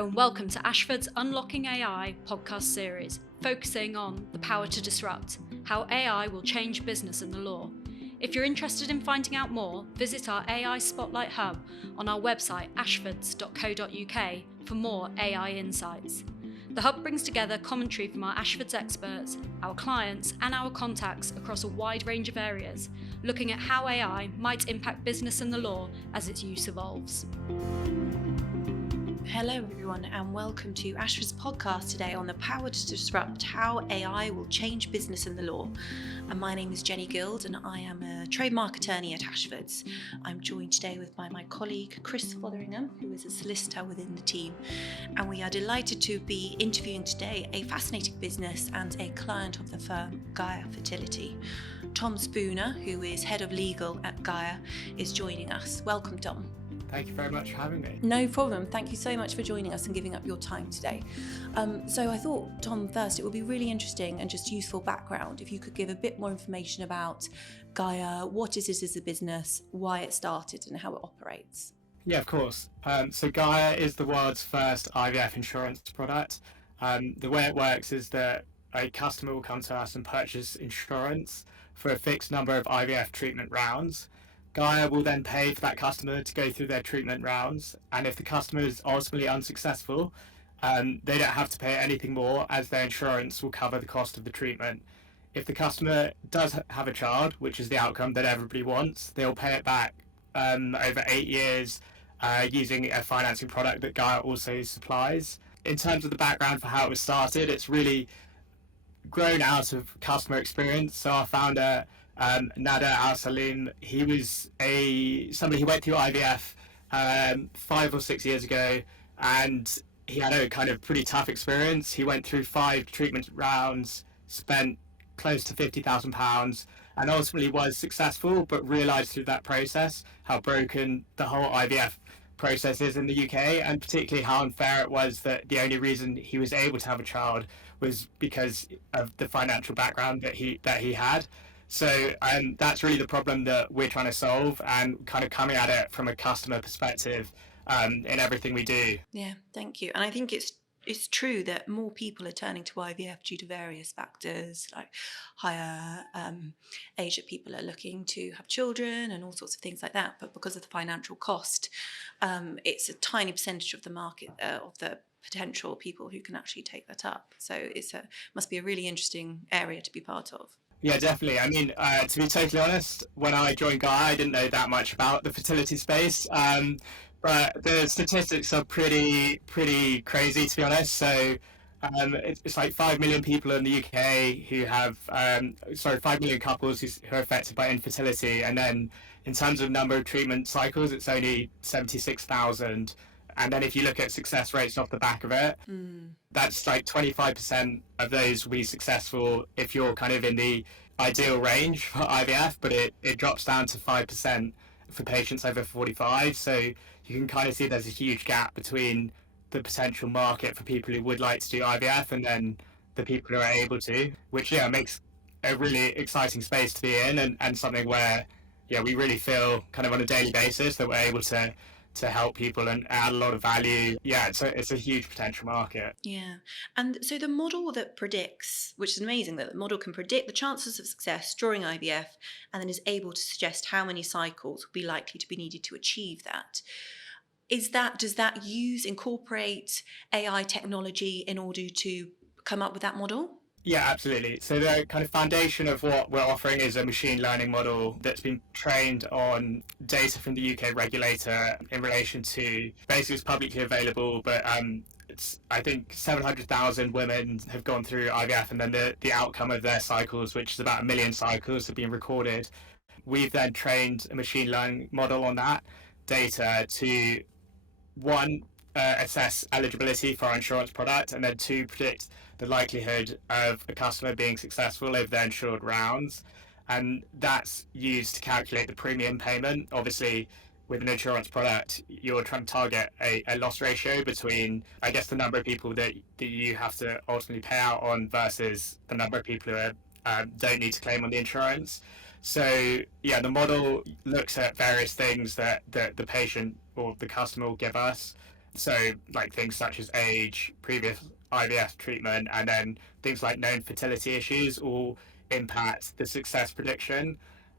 Hello and welcome to Ashfords Unlocking AI podcast series, focusing on the power to disrupt, how AI will change business and the law. If you're interested in finding out more, visit our AI Spotlight Hub on our website ashfords.co.uk for more AI insights. The Hub brings together commentary from our Ashfords experts, our clients and our contacts across a wide range of areas, looking at how AI might impact business and the law as its use evolves. Hello everyone and welcome to Ashford's podcast today on the power to disrupt, how AI will change business and the law. And my name is Jenny Guild and I am a trademark attorney at Ashfords. I'm joined today by my colleague Chris Fotheringham, who is a solicitor within the team. And we are delighted to be interviewing today a fascinating business and a client of the firm, Gaia Fertility. Tom Spooner, who is head of legal at Gaia, is joining us. Welcome, Tom. Thank you very much for having me. No problem. Thank you so much for joining us and giving up your time today. So I thought, Tom, first, it would be really interesting and just useful background if you could give a bit more information about Gaia, what it is as a business, why it started and how it operates. Yeah, of course. So Gaia is the world's first IVF insurance product. The way it works is that a customer will come to us and purchase insurance for a fixed number of IVF treatment rounds. Gaia will then pay for that customer to go through their treatment rounds, and if the customer is ultimately unsuccessful, they don't have to pay anything more, as their insurance will cover the cost of the treatment. If the customer does have a child, which is the outcome that everybody wants, they'll pay it back over 8 years using a financing product that Gaia also supplies. In terms of the background for how it was started, it's really grown out of customer experience. So our founder, Nader Al-Salim, he was somebody who went through IVF 5 or 6 years ago, and he had a kind of pretty tough experience. He went through 5 treatment rounds, spent close to £50,000, and ultimately was successful, but realised through that process how broken the whole IVF process is in the UK, and particularly how unfair it was that the only reason he was able to have a child was because of the financial background that he had. So that's really the problem that we're trying to solve, and kind of coming at it from a customer perspective in everything we do. Yeah, thank you. And I think it's true that more people are turning to IVF due to various factors, like higher age that people are looking to have children and all sorts of things like that. But because of the financial cost, it's a tiny percentage of the market, of the potential people who can actually take that up. So must be a really interesting area to be part of. Yeah, definitely. I mean, to be totally honest, when I joined Gaia, I didn't know that much about the fertility space. But the statistics are pretty crazy, to be honest. So it's like 5 million people in the UK who have, 5 million couples who are affected by infertility. And then in terms of number of treatment cycles, it's only 76,000. And then if you look at success rates off the back of it, that's like 25% of those will be successful if you're kind of in the ideal range for IVF, but it drops down to 5% for patients over 45. So you can kind of see there's a huge gap between the potential market for people who would like to do IVF and then the people who are able to, which makes a really exciting space to be in, and something where we really feel kind of on a daily basis that we're able to help people and add a lot of value. It's a huge potential market. Yeah. And so the model that predicts, which is amazing that the model can predict the chances of success during IVF and then is able to suggest how many cycles will be likely to be needed to achieve that. Does that incorporate AI technology in order to come up with that model? Yeah, absolutely. So the kind of foundation of what we're offering is a machine learning model that's been trained on data from the UK regulator in relation to, basically it's publicly available, but I think 700,000 women have gone through IVF, and then the outcome of their cycles, which is about 1 million cycles, have been recorded. We've then trained a machine learning model on that data to, one, assess eligibility for our insurance product, and then 2, predict the likelihood of a customer being successful over their insured rounds. And that's used to calculate the premium payment. Obviously, with an insurance product, you're trying to target a loss ratio between, I guess, the number of people that you have to ultimately pay out on versus the number of people who don't need to claim on the insurance. So the model looks at various things that the patient or the customer will give us, So like things such as age, previous IVF treatment, and then things like known fertility issues all impact the success prediction.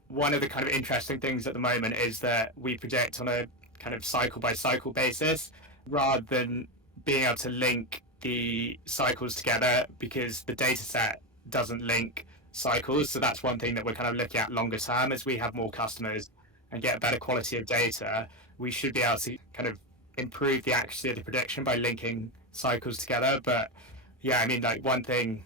One of the kind of interesting things at the moment is that we predict on a kind of cycle by cycle basis rather than being able to link the cycles together because the data set doesn't link cycles. So that's one thing that we're kind of looking at longer term as we have more customers and get a better quality of data. We should be able to kind of improve the accuracy of the prediction by linking cycles together. But yeah, I mean, like one thing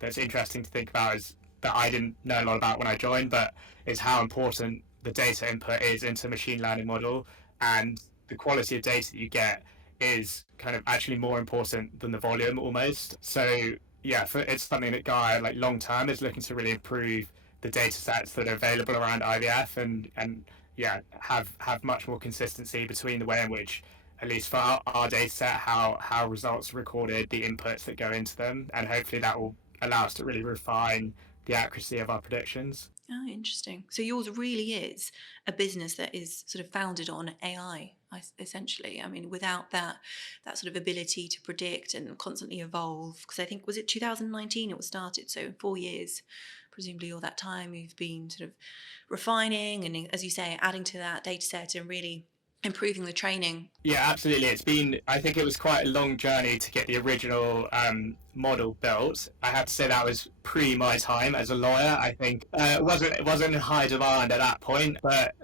that's interesting to think about is that I didn't know a lot about when I joined, but is how important the data input is into a machine learning model, and the quality of data that you get is kind of actually more important than the volume almost. So yeah, it's something that Gaia like long term is looking to really improve the data sets that are available around IVF and yeah, have much more consistency between the way in which, at least for our data set, how results are recorded, the inputs that go into them, and hopefully that will allow us to really refine the accuracy of our predictions. Oh, interesting. So yours really is a business that is sort of founded on AI, essentially. I mean, without that sort of ability to predict and constantly evolve, because I think, was it 2019 it was started? So in 4 years, presumably all that time you've been sort of refining and, as you say, adding to that data set and really improving the training. Yeah, absolutely. It's been, I think it was quite a long journey to get the original model built. I have to say that was pre my time as a lawyer. I think it wasn't in high demand at that point. But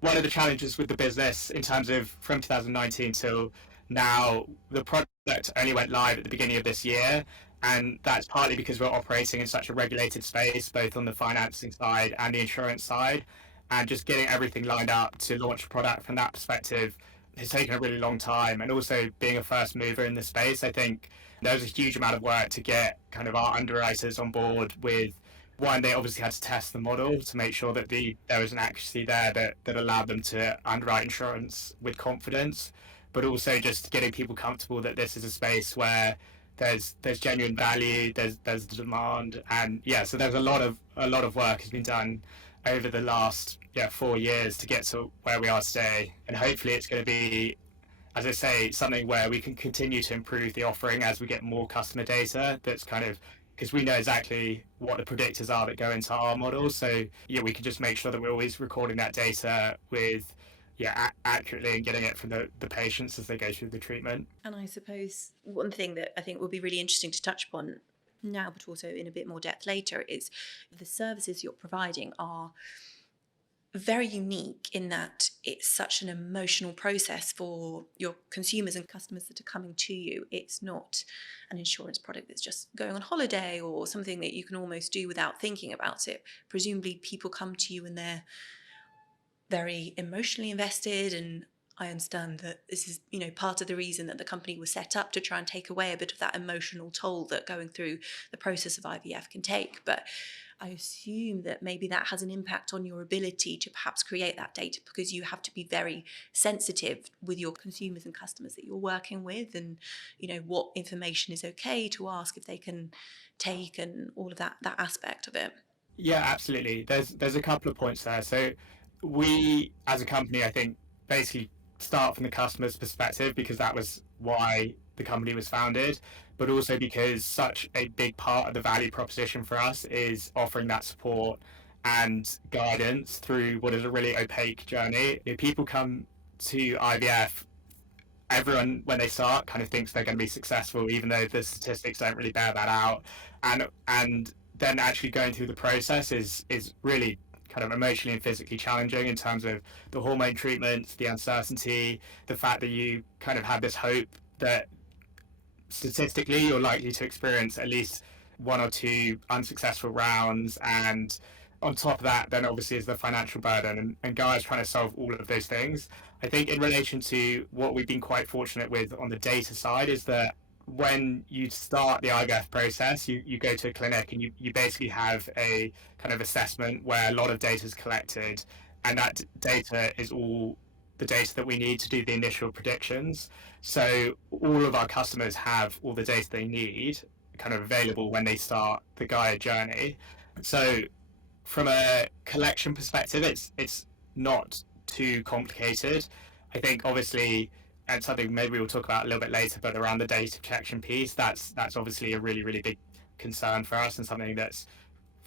one of the challenges with the business in terms of from 2019 till now, the product only went live at the beginning of this year. And that's partly because we're operating in such a regulated space, both on the financing side and the insurance side. And just getting everything lined up to launch a product from that perspective has taken a really long time. And also being a first mover in the space, I think there was a huge amount of work to get kind of our underwriters on board with. One, they obviously had to test the model to make sure that there was an accuracy there that allowed them to underwrite insurance with confidence, but also just getting people comfortable that this is a space where there's genuine value, there's demand, and yeah, so there's a lot of work has been done over the last 4 years to get to where we are today, and hopefully it's going to be, as I say, something where we can continue to improve the offering as we get more customer data. That's kind of because we know exactly what the predictors are that go into our models. So yeah, we can just make sure that we're always recording that data with accurately and getting it from the patients as they go through the treatment. And I suppose one thing that I think will be really interesting to touch upon now, but also in a bit more depth later, is the services you're providing are very unique in that it's such an emotional process for your consumers and customers that are coming to you. It's not an insurance product that's just going on holiday or something that you can almost do without thinking about it. Presumably people come to you and they're very emotionally invested, and I understand that this is, part of the reason that the company was set up, to try and take away a bit of that emotional toll that going through the process of IVF can take. But I assume that maybe that has an impact on your ability to perhaps create that data, because you have to be very sensitive with your consumers and customers that you're working with, and what information is okay to ask if they can take, and all of that aspect of it. Yeah, absolutely. There's a couple of points there. So we, as a company, I think basically start from the customer's perspective because that was why the company was founded, but also because such a big part of the value proposition for us is offering that support and guidance through what is a really opaque journey. If people come to IVF, everyone when they start kind of thinks they're going to be successful, even though the statistics don't really bear that out, and then actually going through the process is really kind of emotionally and physically challenging in terms of the hormone treatments, the uncertainty, the fact that you kind of have this hope that statistically you're likely to experience at least one or two unsuccessful rounds, and on top of that then obviously is the financial burden, and Gaia's trying to solve all of those things. I think in relation to what we've been quite fortunate with on the data side is that when you start the IVF process, you go to a clinic and you basically have a kind of assessment where a lot of data is collected, and that data is all the data that we need to do the initial predictions. So all of our customers have all the data they need kind of available when they start the Gaia journey. So from a collection perspective, it's not too complicated. I think obviously and something maybe we'll talk about a little bit later, but around the data protection piece, that's obviously a really, really big concern for us and something that's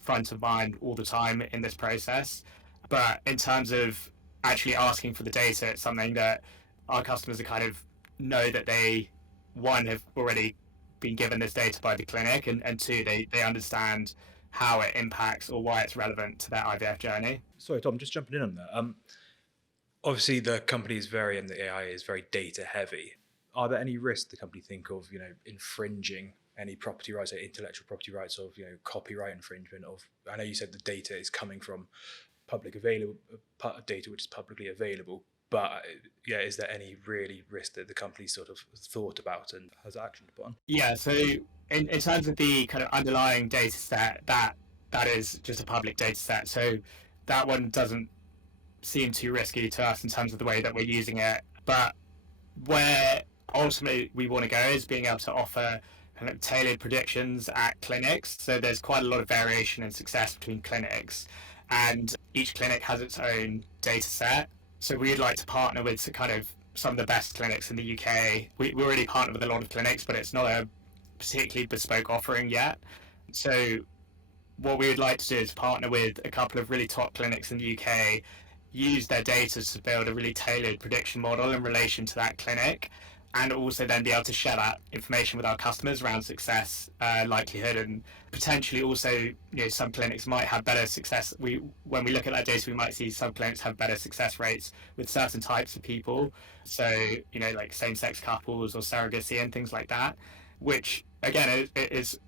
front of mind all the time in this process. But in terms of actually asking for the data, it's something that our customers are kind of know that they, one, have already been given this data by the clinic, and two, they understand how it impacts or why it's relevant to their IVF journey. Sorry, Tom, just jumping in on that. Obviously, the company is and the AI is very data heavy. Are there any risks the company think of, infringing any property rights, or intellectual property rights, of, copyright infringement of? I know you said the data is coming from public available data, which is publicly available, but is there any really risk that the company sort of thought about and has action upon? Yeah, so in terms of the kind of underlying data set, that is just a public data set. So that one doesn't seem too risky to us in terms of the way that we're using it. But where ultimately we want to go is being able to offer kind of tailored predictions at clinics. So there's quite a lot of variation in success between clinics, and each clinic has its own data set. So we'd like to partner with some of the best clinics in the UK. We already partner with a lot of clinics, but it's not a particularly bespoke offering yet. So what we would like to do is partner with a couple of really top clinics in the UK, use their data to build a really tailored prediction model in relation to that clinic, and also then be able to share that information with our customers around success, likelihood, and potentially also, some clinics might have better success. When we look at that data, we might see some clinics have better success rates with certain types of people. So, like same-sex couples or surrogacy and things like that, which again is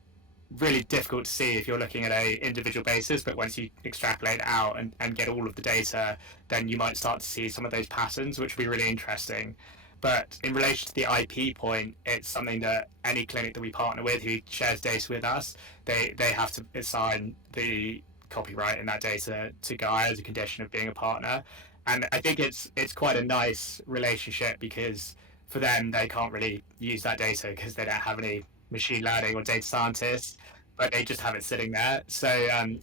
really difficult to see if you're looking at a individual basis, but once you extrapolate it out and get all of the data, then you might start to see some of those patterns, which would be really interesting. But in relation to the IP point, it's something that any clinic that we partner with who shares data with us, they have to assign the copyright in that data to Gaia as a condition of being a partner. And I think it's quite a nice relationship, because for them, they can't really use that data because they don't have any machine learning or data scientists, but they just have it sitting there. So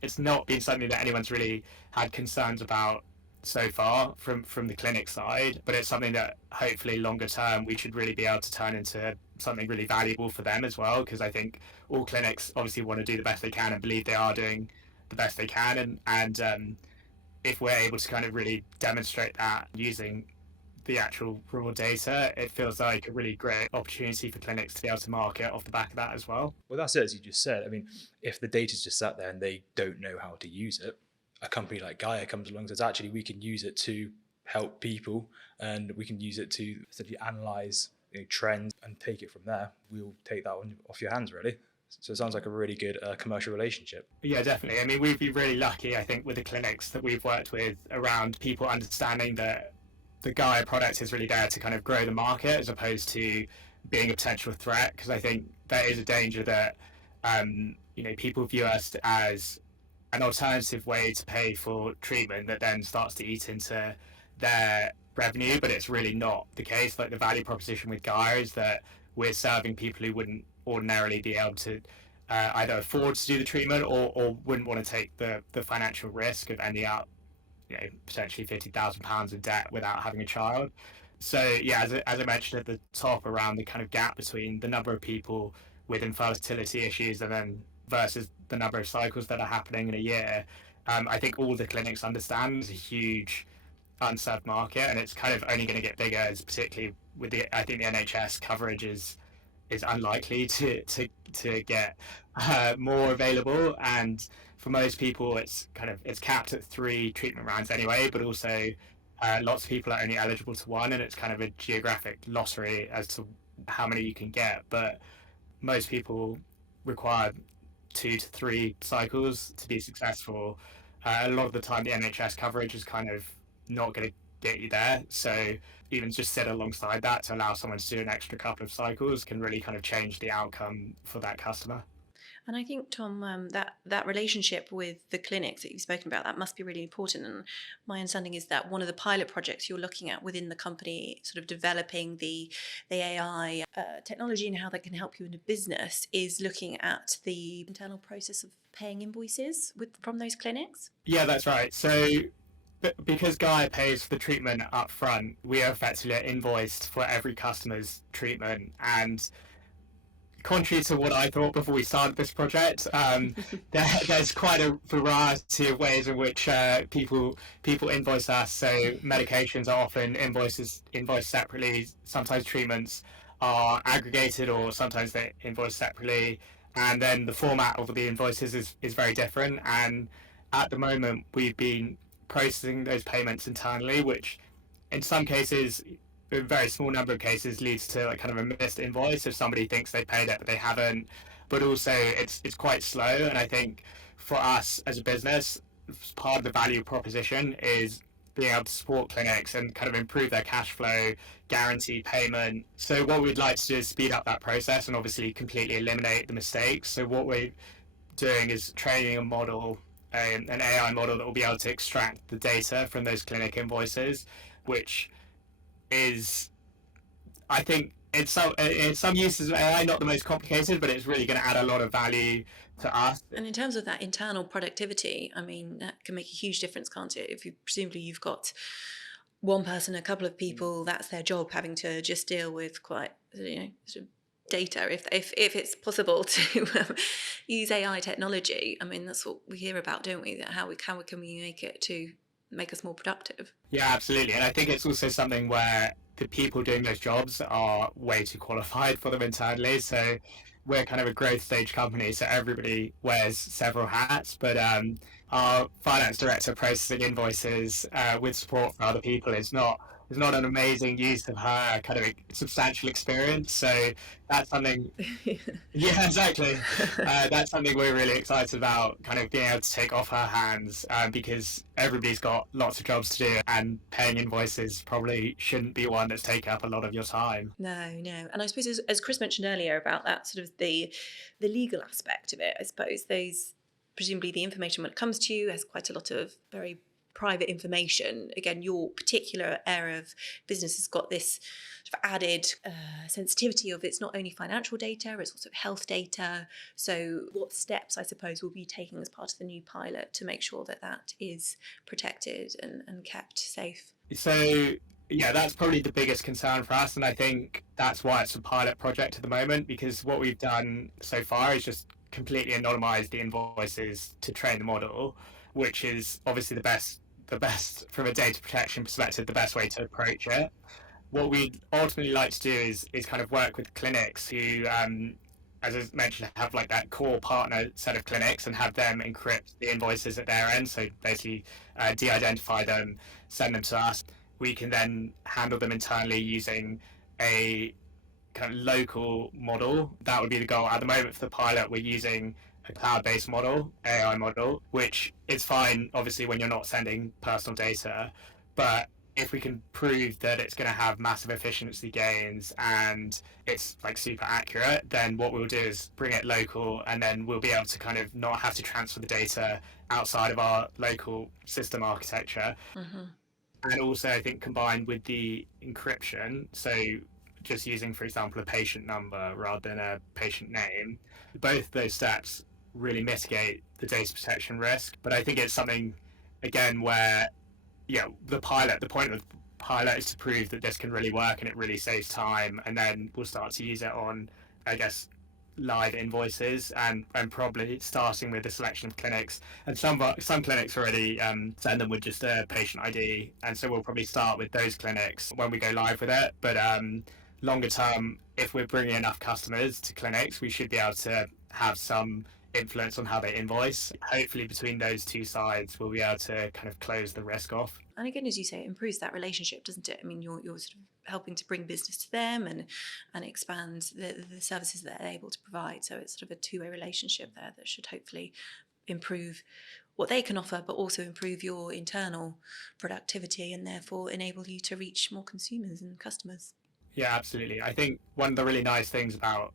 it's not been something that anyone's really had concerns about so far from the clinic side, but it's something that hopefully longer term we should really be able to turn into something really valuable for them as well, because I think all clinics obviously want to do the best they can and believe they are doing the best they can, and if we're able to kind of really demonstrate that using the actual raw data, it feels like a really great opportunity for clinics to be able to market off the back of that as well. Well, that's it, as you just said. I mean, if the data's just sat there and they don't know how to use it, a company like Gaia comes along and says, actually, we can use it to help people, and we can use it to essentially analyze trends and take it from there. We'll take that one off your hands, really. So it sounds like a really good commercial relationship. Yeah, definitely. I mean, we've been really lucky, I think, with the clinics that we've worked with, around people understanding that the Gaia product is really there to kind of grow the market as opposed to being a potential threat, because I think there is a danger that people view us as an alternative way to pay for treatment that then starts to eat into their revenue, but it's really not the case. Like, the value proposition with Gaia is that we're serving people who wouldn't ordinarily be able to either afford to do the treatment or wouldn't want to take the financial risk of ending up potentially £50,000 in debt without having a child. So yeah, as I mentioned at the top, around the kind of gap between the number of people with infertility issues and then versus the number of cycles that are happening in a year, I think all the clinics understand there's a huge unserved market, and it's kind of only going to get bigger, as particularly with I think the NHS coverage is unlikely to get more available, and for most people it's capped at 3 treatment rounds anyway, but also lots of people are only eligible to 1, and it's kind of a geographic lottery as to how many you can get, but most people require 2 to 3 cycles to be successful. A lot of the time the NHS coverage is kind of not going to get you there, so even just sit alongside that to allow someone to do an extra couple of cycles can really kind of change the outcome for that customer. And I think, Tom, that relationship with the clinics that you've spoken about, that must be really important. And my understanding is that one of the pilot projects you're looking at within the company, sort of developing the AI technology and how that can help you in a business, is looking at the internal process of paying invoices from those clinics. Yeah, that's right. So because Gaia pays for the treatment up front, we are effectively invoiced for every customer's treatment. And contrary to what I thought before we started this project, there's quite a variety of ways in which people invoice us. So medications are often invoiced separately. Sometimes treatments are aggregated, or sometimes they're invoiced separately. And then the format of the invoices is very different. And at the moment, we've been processing those payments internally, which in some cases, a very small number of cases, leads to like kind of a missed invoice if somebody thinks they paid it but they haven't. But also it's quite slow, and I think for us as a business, part of the value proposition is being able to support clinics and kind of improve their cash flow, guarantee payment. So what we'd like to do is speed up that process and obviously completely eliminate the mistakes. So what we're doing is training a model, an AI model that will be able to extract the data from those clinic invoices, which is, I think, in some uses of AI, not the most complicated, but it's really going to add a lot of value to us. And in terms of that internal productivity, I mean, that can make a huge difference, can't it? If presumably you've got one person, a couple of people, that's their job, having to just deal with quite, sort of data. If it's possible to use AI technology, I mean, that's what we hear about, don't we? That how can we make it to make us more productive? Yeah, absolutely. And I think it's also something where the people doing those jobs are way too qualified for them internally. So we're kind of a growth stage company, so everybody wears several hats. But our finance director processing invoices with support for other people is not an amazing use of her kind of substantial experience. So that's something. Yeah, exactly. That's something we're really excited about, kind of being able to take off her hands, because everybody's got lots of jobs to do, and paying invoices probably shouldn't be one that's taking up a lot of your time. No. And I suppose, as Chris mentioned earlier about that sort of the legal aspect of it, I suppose presumably the information when it comes to you has quite a lot of very private information. Again, your particular area of business has got this sort of added sensitivity of it's not only financial data, it's also health data. So what steps, I suppose, will be taking as part of the new pilot to make sure that that is protected and kept safe? So yeah, that's probably the biggest concern for us, and I think that's why it's a pilot project at the moment, because what we've done so far is just completely anonymize the invoices to train the model, which is obviously the best from a data protection perspective, the best way to approach it. What we'd ultimately like to do is kind of work with clinics who, as I mentioned, have like that core partner set of clinics and have them encrypt the invoices at their end. So basically de-identify them, send them to us. We can then handle them internally using a kind of local model. That would be the goal. At the moment for the pilot, we're using a cloud-based model, AI model, which is fine, obviously, when you're not sending personal data. But if we can prove that it's going to have massive efficiency gains and it's like super accurate, then what we'll do is bring it local, and then we'll be able to kind of not have to transfer the data outside of our local system architecture. Mm-hmm. And also, I think combined with the encryption, so just using, for example, a patient number rather than a patient name, both those steps really mitigate the data protection risk. But I think it's something, again, where the point of the pilot is to prove that this can really work and it really saves time, and then we'll start to use it on, I guess, live invoices, and probably starting with a selection of clinics. And some clinics already send them with just a patient ID, and so we'll probably start with those clinics when we go live with it. But longer term, if we're bringing enough customers to clinics, we should be able to have some influence on how they invoice. Hopefully between those two sides, we'll be able to kind of close the risk off. And again, as you say, it improves that relationship, doesn't it? I mean, you're sort of helping to bring business to them and expand the services that they're able to provide. So it's sort of a two-way relationship there that should hopefully improve what they can offer, but also improve your internal productivity and therefore enable you to reach more consumers and customers. Yeah, absolutely. I think one of the really nice things about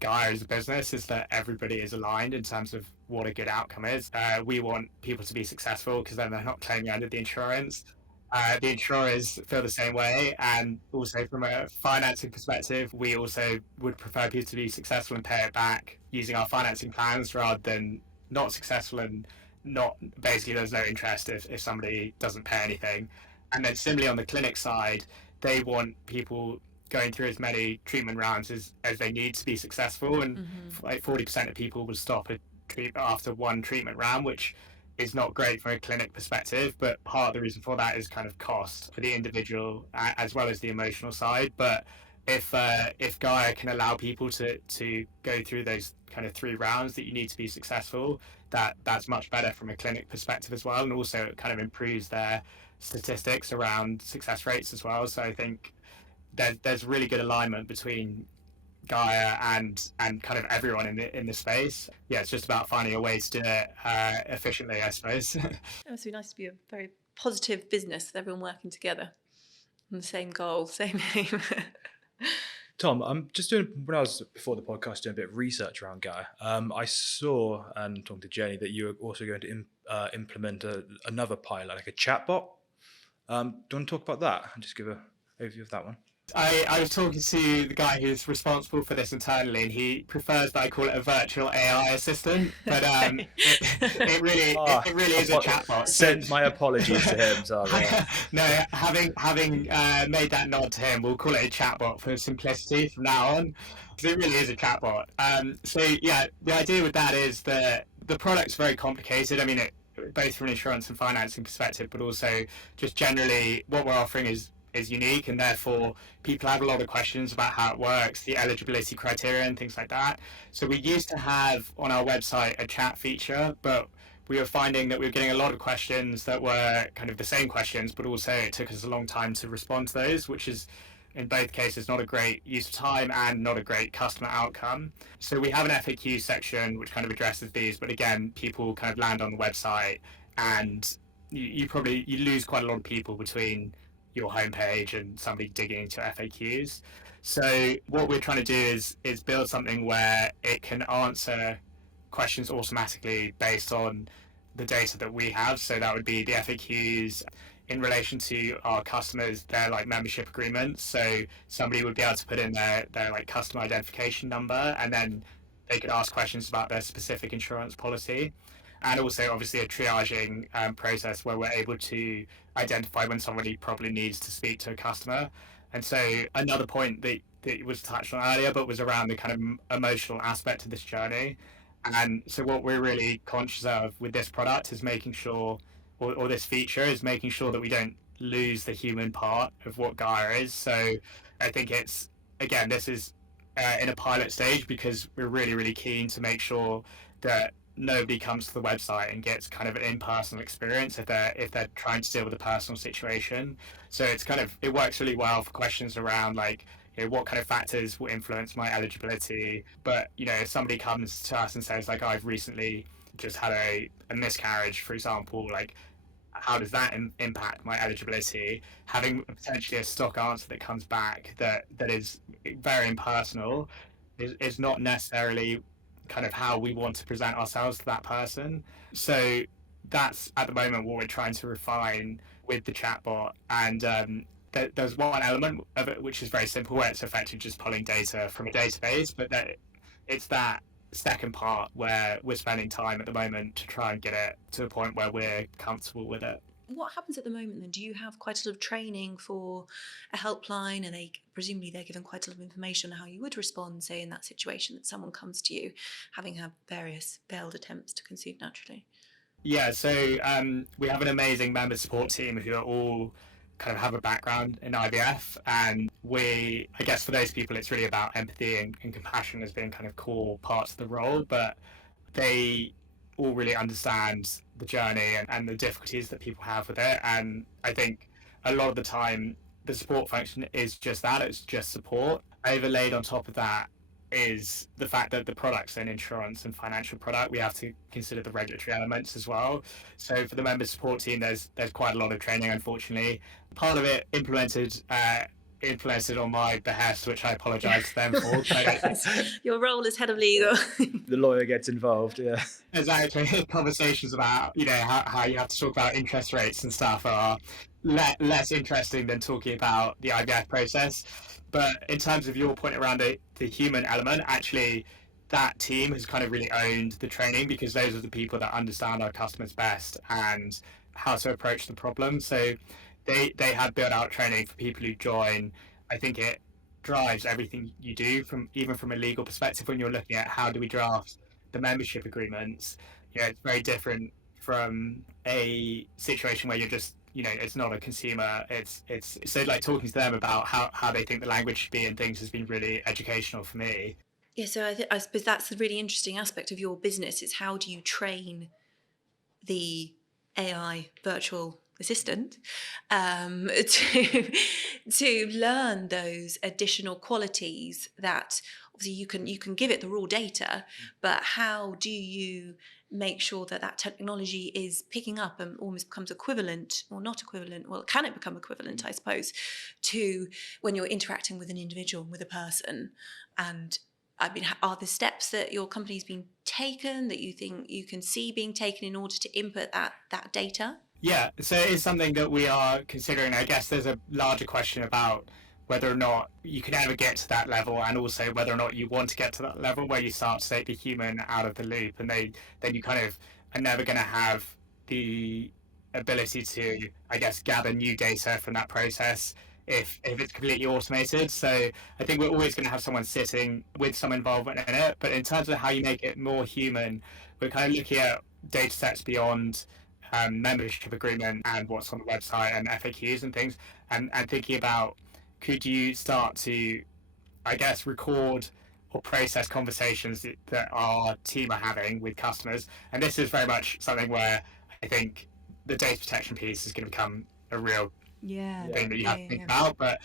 Gaia as a business is that everybody is aligned in terms of what a good outcome is. We want people to be successful because then they're not claiming under the insurance. The insurers feel the same way, and also from a financing perspective, we also would prefer people to be successful and pay it back using our financing plans rather than not successful and not basically there's no interest if somebody doesn't pay anything. And then similarly on the clinic side, they want people going through as many treatment rounds as they need to be successful, and like 40% of people will stop a treatment after one treatment round, which is not great from a clinic perspective. But part of the reason for that is kind of cost for the individual as well as the emotional side. But if Gaia can allow people to go through those kind of 3 rounds that you need to be successful, that's much better from a clinic perspective as well, and also it kind of improves their statistics around success rates as well. So I think there's really good alignment between Gaia and kind of everyone in the space. Yeah, it's just about finding a way to do it efficiently, I suppose. It must be nice to be a very positive business with everyone working together on the same goal, same aim. Tom, I'm just doing, when I was before the podcast doing a bit of research around Gaia, I saw, and talking to Jenny, that you were also going to implement another pilot, like a chatbot. Do you want to talk about that and just give an overview of that one? I was talking to the guy who's responsible for this internally, and he prefers that I call it a virtual AI assistant, but it really is a chatbot. Send my apologies to him. Sorry. No, having made that nod to him, we'll call it a chatbot for simplicity from now on, because it really is a chatbot. So yeah, the idea with that is that the product's very complicated. I mean, both from an insurance and financing perspective, but also just generally what we're offering is unique, and therefore people have a lot of questions about how it works, the eligibility criteria and things like that. So we used to have on our website a chat feature, but we were finding that we were getting a lot of questions that were kind of the same questions, but also it took us a long time to respond to those, which is in both cases not a great use of time and not a great customer outcome. So we have an FAQ section which kind of addresses these, but again, people kind of land on the website and you lose quite a lot of people between your homepage and somebody digging into FAQs. So what we're trying to do is build something where it can answer questions automatically based on the data that we have. So that would be the FAQs in relation to our customers, their like membership agreements. So somebody would be able to put in their like customer identification number, and then they could ask questions about their specific insurance policy. And also obviously a triaging process where we're able to identify when somebody probably needs to speak to a customer. And so another point that was touched on earlier, but was around the kind of emotional aspect of this journey. And so what we're really conscious of with this product is making sure, or this feature is making sure that we don't lose the human part of what Gaia is. So I think it's, again, this is in a pilot stage because we're really, really keen to make sure that nobody comes to the website and gets kind of an impersonal experience if they're trying to deal with a personal situation. So it works really well for questions around like, what kind of factors will influence my eligibility. But if somebody comes to us and says like, I've recently just had a miscarriage, for example, like how does that impact my eligibility? Having potentially a stock answer that comes back that is very impersonal is not necessarily kind of how we want to present ourselves to that person. So that's at the moment what we're trying to refine with the chatbot. And there's one element of it which is very simple, where it's effectively just pulling data from a database, but it's that second part where we're spending time at the moment to try and get it to a point where we're comfortable with it. What happens at the moment then? Do you have quite a lot of training for a helpline, and presumably they're given quite a lot of information on how you would respond, say, in that situation that someone comes to you having had various failed attempts to conceive naturally? Yeah, so we have an amazing member support team who are all kind of have a background in IVF, and I guess for those people it's really about empathy and compassion as being kind of core parts of the role, but they all really understand the journey and the difficulties that people have with it. And I think a lot of the time the support function is just that, it's just support. Overlaid on top of that is the fact that the product's an insurance and financial product. We have to consider the regulatory elements as well. So for the member support team, there's quite a lot of training, unfortunately. Part of it implemented on my behest, which I apologise to them for. Your role as head of legal. The lawyer gets involved, yeah. Exactly. Conversations about how you have to talk about interest rates and stuff are less interesting than talking about the IVF process. But in terms of your point around the human element, actually that team has kind of really owned the training, because those are the people that understand our customers best and how to approach the problem. So they have built out training for people who join. I think it drives everything you do, from even from a legal perspective. When you're looking at how do we draft the membership agreements, it's very different from a situation where you're just, it's not a consumer. It's so like talking to them about how they think the language should be and things has been really educational for me. Yeah, so I suppose that's the really interesting aspect of your business, is how do you train the AI virtual assistant to learn those additional qualities that obviously you can give it the raw data, but how do you make sure that that technology is picking up and almost becomes equivalent, or not equivalent, well, can it become equivalent, I suppose, to when you're interacting with an individual, with a person? And I mean, are there steps that your company's been taken that you think you can see being taken in order to input that data? Yeah, so it's something that we are considering. I guess there's a larger question about whether or not you can ever get to that level, and also whether or not you want to get to that level where you start to take the human out of the loop, and then you kind of are never going to have the ability to, I guess, gather new data from that process if it's completely automated. So I think we're always going to have someone sitting with some involvement in it. But in terms of how you make it more human, we're kind of looking at data sets beyond membership agreement and what's on the website and FAQs and things, and thinking about, could you start to, I guess, record or process conversations that our team are having with customers. And this is very much something where I think the data protection piece is going to become a real thing that you have to think about. But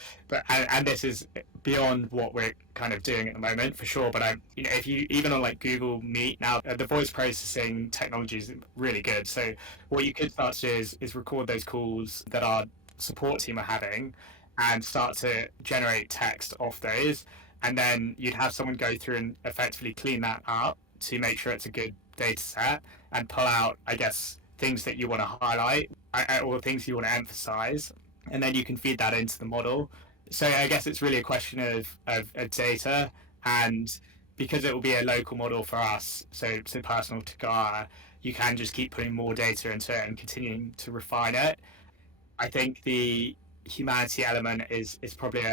and this is beyond what we're kind of doing at the moment, for sure. But if you even on like Google Meet now, the voice processing technology is really good. So what you could start to do is record those calls that our support team are having, and start to generate text off those, and then you'd have someone go through and effectively clean that up to make sure it's a good data set, and pull out, I guess, things that you want to highlight or things you want to emphasize, and then you can feed that into the model. So I guess it's really a question of data, and because it will be a local model for us, so personal to Gaia, you can just keep putting more data into it and continuing to refine it. I think the humanity element is probably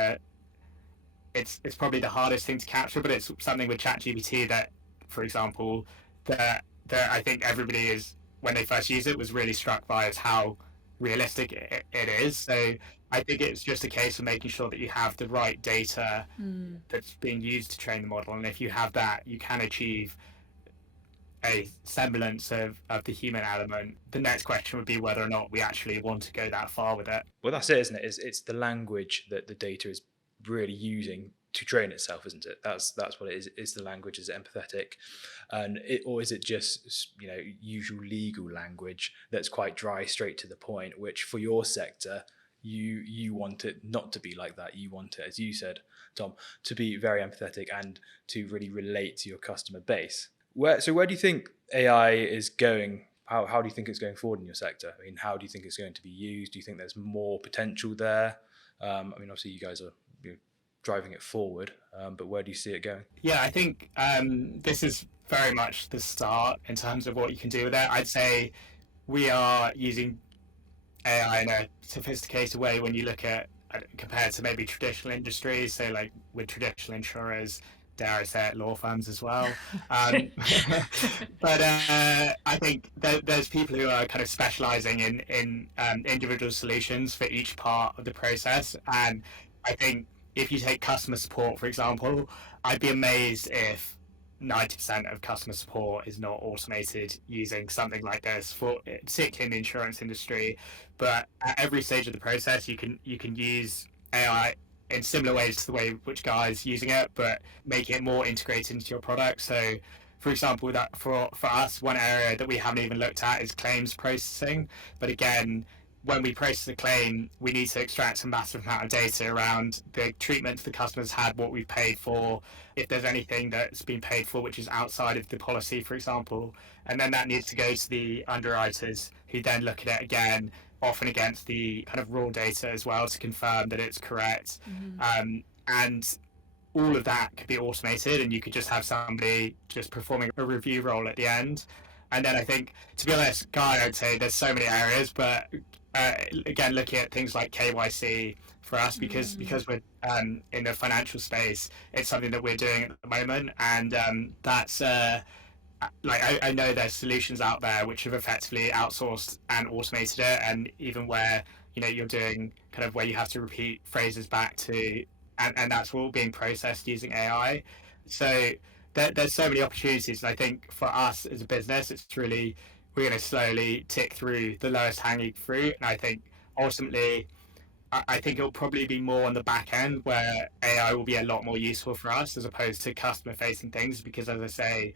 it's probably the hardest thing to capture, but it's something with ChatGPT that, for example, that I think everybody is, when they first use it, was really struck by, is how realistic it is. So I think it's just a case of making sure that you have the right data that's being used to train the model, and if you have that, you can achieve a semblance of the human element. The next question would be whether or not we actually want to go that far with it. Well, that's it, isn't it? It's the language that the data is really using to train itself, isn't it? That's what it is. Is the language, is it empathetic, or is it just usual legal language that's quite dry, straight to the point? Which for your sector, you want it not to be like that. You want it, as you said, Tom, to be very empathetic and to really relate to your customer base. Where do you think AI is going? How do you think it's going forward in your sector? I mean, how do you think it's going to be used? Do you think there's more potential there? I mean, obviously you guys are driving it forward, but where do you see it going? Yeah, I think this is very much the start in terms of what you can do with it. I'd say we are using AI in a sophisticated way when you look at, compared to maybe traditional industries, so like with traditional insurers, dare I say it, law firms as well. But I think there's people who are kind of specializing in individual solutions for each part of the process. And I think if you take customer support, for example, I'd be amazed if 90% of customer support is not automated using something like this, for particularly in the insurance industry. But at every stage of the process, you can use AI in similar ways to the way which Gaia's using it, but make it more integrated into your product. So, for example, that for us, one area that we haven't even looked at is claims processing. But again, when we process a claim, we need to extract a massive amount of data around the treatment the customer's had, what we've paid for, if there's anything that's been paid for which is outside of the policy, for example. And then that needs to go to the underwriters, who then look at it again, often against the kind of raw data as well, to confirm that it's correct. And all of that could be automated, and you could just have somebody just performing a review role at the end. And then I think, to be honest, Guy, I'd say there's so many areas, but again, looking at things like KYC for us, because we're in the financial space, it's something that we're doing at the moment, and that's I know there's solutions out there which have effectively outsourced and automated it, and even where you're doing kind of where you have to repeat phrases back to, and that's all being processed using AI. So there's so many opportunities, and I think for us as a business, it's really, we're going to slowly tick through the lowest hanging fruit, and I think ultimately I think it'll probably be more on the back end where AI will be a lot more useful for us as opposed to customer facing things, because as I say,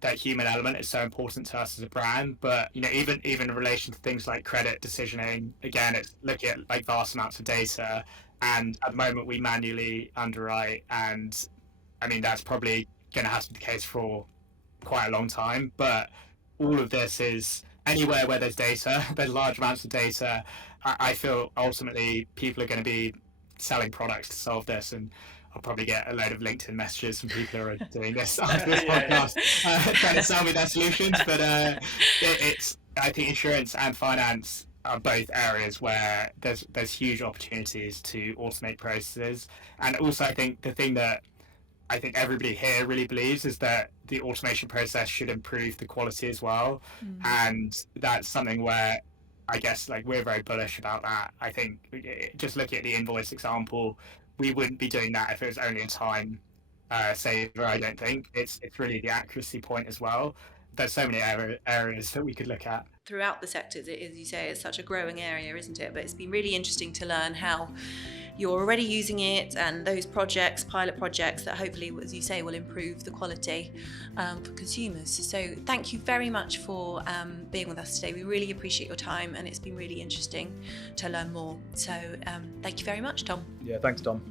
that human element is so important to us as a brand. But even in relation to things like credit decisioning, again, it's looking at like vast amounts of data, and at the moment we manually underwrite, and I mean that's probably going to have to be the case for quite a long time. But all of this is anywhere where there's data, there's large amounts of data. I feel ultimately people are going to be selling products to solve this, and I'll probably get a load of LinkedIn messages from people who are doing this after this podcast trying to sell me their solutions. But it's I think insurance and finance are both areas where there's huge opportunities to automate processes. And also I think the thing that I think everybody here really believes is that the automation process should improve the quality as well. And that's something where I guess like we're very bullish about that. I think just looking at the invoice example, we wouldn't be doing that if it was only a time saver. I don't think it's really the accuracy point as well. There's so many areas that we could look at throughout the sectors. It is, you say, it's such a growing area, isn't it? But it's been really interesting to learn how you're already using it, and those projects, pilot projects that hopefully, as you say, will improve the quality for consumers. So thank you very much for being with us today. We really appreciate your time, and it's been really interesting to learn more. So thank you very much, Tom. Yeah, thanks, Tom.